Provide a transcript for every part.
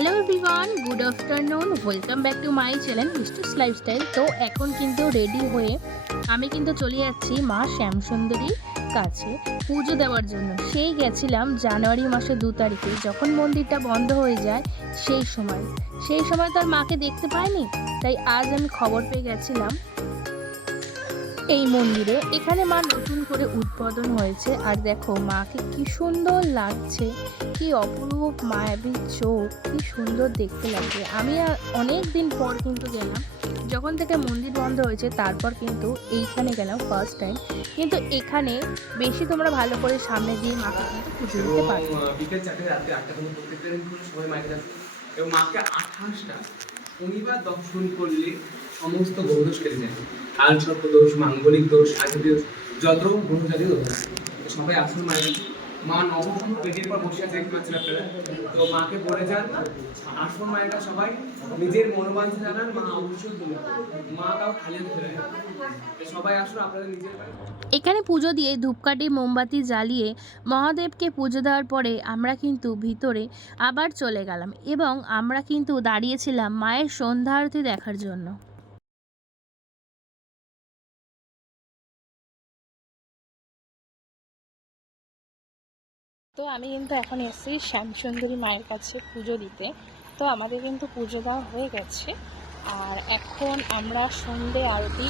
Hello everyone, good afternoon, welcome back to my channel misters lifestyle. তো এখন কিন্তু ready হয়ে আমি কিন্তু চলে যাচ্ছি মা শ্যামসুন্দরীর কাছে পুজো দেওয়ার জন্য। সেই গেছিলাম জানুয়ারি মাসের 2 তারিখে, যখন মন্দিরটা বন্ধ হয়ে যায় সেই সময় তো আর মাকে দেখতে পাইনি, তাই আজ আমি খবর পেয়ে গেছিলাম এই মন্দিরে। এখানে মা নতুন করে উদ্বোধন হয়েছে, আর দেখো মাকে কি সুন্দর লাগছে, কি অপরূপ মায়াবী চোখ, কি সুন্দর দেখতে লাগছে। আমি অনেক দিন পর কিন্তু গেলাম, যখন থেকে মন্দির বন্ধ হয়েছে তারপর কিন্তু এইখানে গেলাম ফার্স্ট টাইম। কিন্তু এখানে বেশি তোমরা ভালো করে সামনে দিয়ে মাকে কিন্তু পুজো দিতে পারবে। বিকেল 4টে রাতে 8টা পর্যন্ত প্রত্যেকটা দিন সবাই মাকে যাচ্ছে এবং মাকে 28টা শনিবার দর্শন করলে সমস্ত গ্রহদোষ কেটে যায়। কাল সর্প দোষ, মাঙ্গলিক দোষ, আদিত্য যত গ্রহজাতীয় দোষ আছে, সবাই আসুন মায়ের। মা নবগ্রহ পেটের পর বসে আছে, দেখতে পাচ্ছেন আপনারা। তো মাকে বলে যান আসুন মায়ের কাছে, সবাই নিজের মনোবাঞ্ছা জানান, মা অবশ্যই তুলে মা তাও খালি ফেলে সবাই আসুন আপনাদের নিজের বাড়ি। এখানে পুজো দিয়ে ধূপকাঠি মোমবাতি জ্বালিয়ে মহাদেবকে পুজো দেওয়ার পরে আমরা কিন্তু ভিতরে আবার চলে গেলাম এবং আমরা কিন্তু দাঁড়িয়েছিলাম মায়ের সন্ধ্যা আরতি দেখার জন্য। তো আমি কিন্তু এখন এসেছি শ্যামসুন্দরী মায়ের কাছে পুজো দিতে। তো আমাদের কিন্তু পুজো দেওয়া হয়ে গেছে, আর এখন আমরা সন্ধে আরতি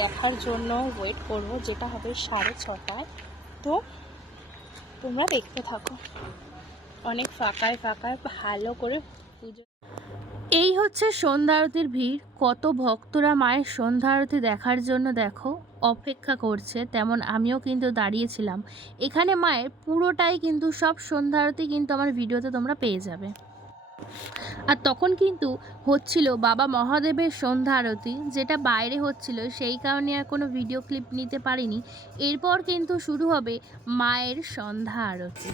দেখার জন্য ওয়েট করব, যেটা হবে 6:30টায়। তো তোমরা দেখতে থাকো, অনেক ফাঁকায় ভালো করে পুজো। এই হচ্ছে সন্ধ্যা আরতির ভিড়, কত ভক্তরা মায়ের সন্ধ্যা আরতি দেখার জন্য দেখো অপেক্ষা করছে। তেমন আমিও কিন্তু দাঁড়িয়েছিলাম এখানে। মায়ের পুরোটাই কিন্তু সব সন্ধ্যা আরতি কিন্তু আমার ভিডিওতে তোমরা পেয়ে যাবে। আর তখন কিন্তু হচ্ছিল বাবা মহাদেবের সন্ধ্যা আরতি, যেটা বাইরে হচ্ছিল, সেই কারণে আর কোনো ভিডিও ক্লিপ নিতে পারিনি। এরপর কিন্তু শুরু হবে মায়ের সন্ধ্যা আরতি।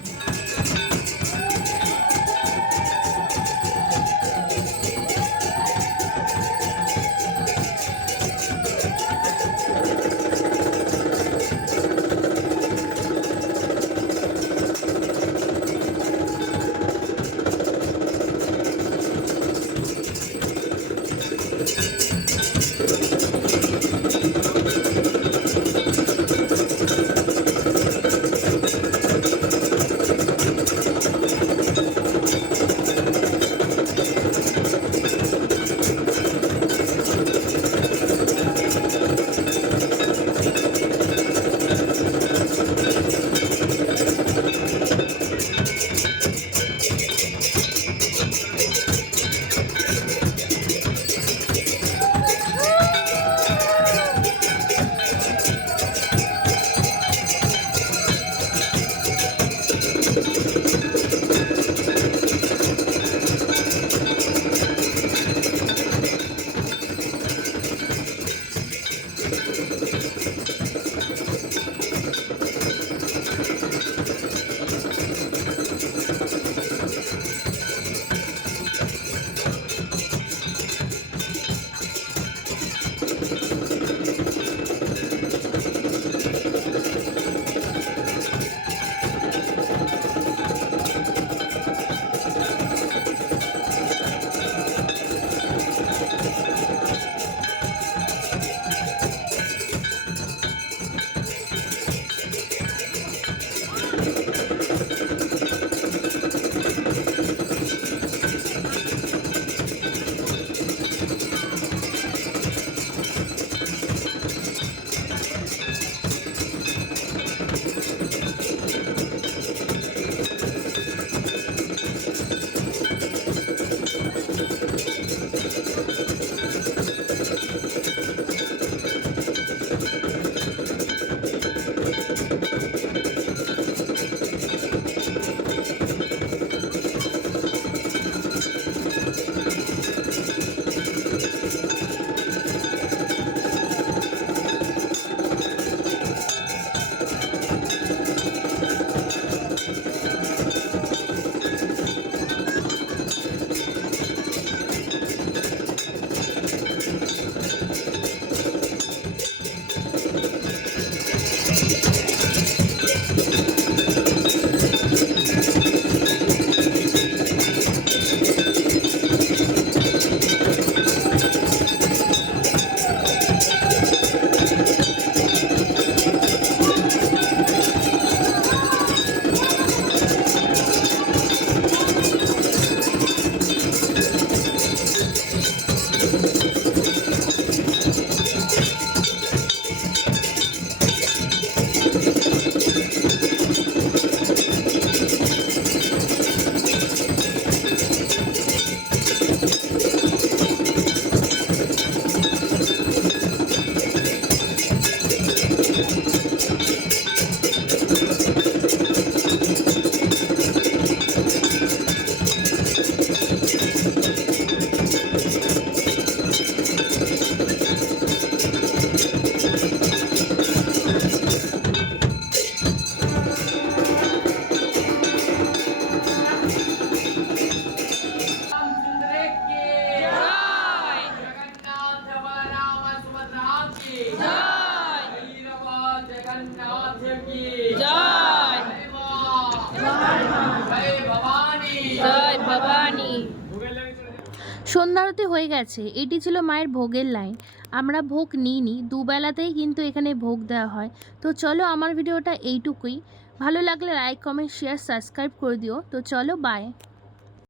সন্ধ্যা আরতি হয়ে গেছে, এটি ছিল মায়ের ভোগের লাইন। আমরা ভোগ নিইনি, দুবেলাতেই কিন্তু এখানে ভোগ দেওয়া হয়। তো চলো, আমার ভিডিওটা এইটুকুই। ভালো লাগলে লাইক, কমেন্ট, শেয়ার, সাবস্ক্রাইব করে দিও। তো চলো, বাই।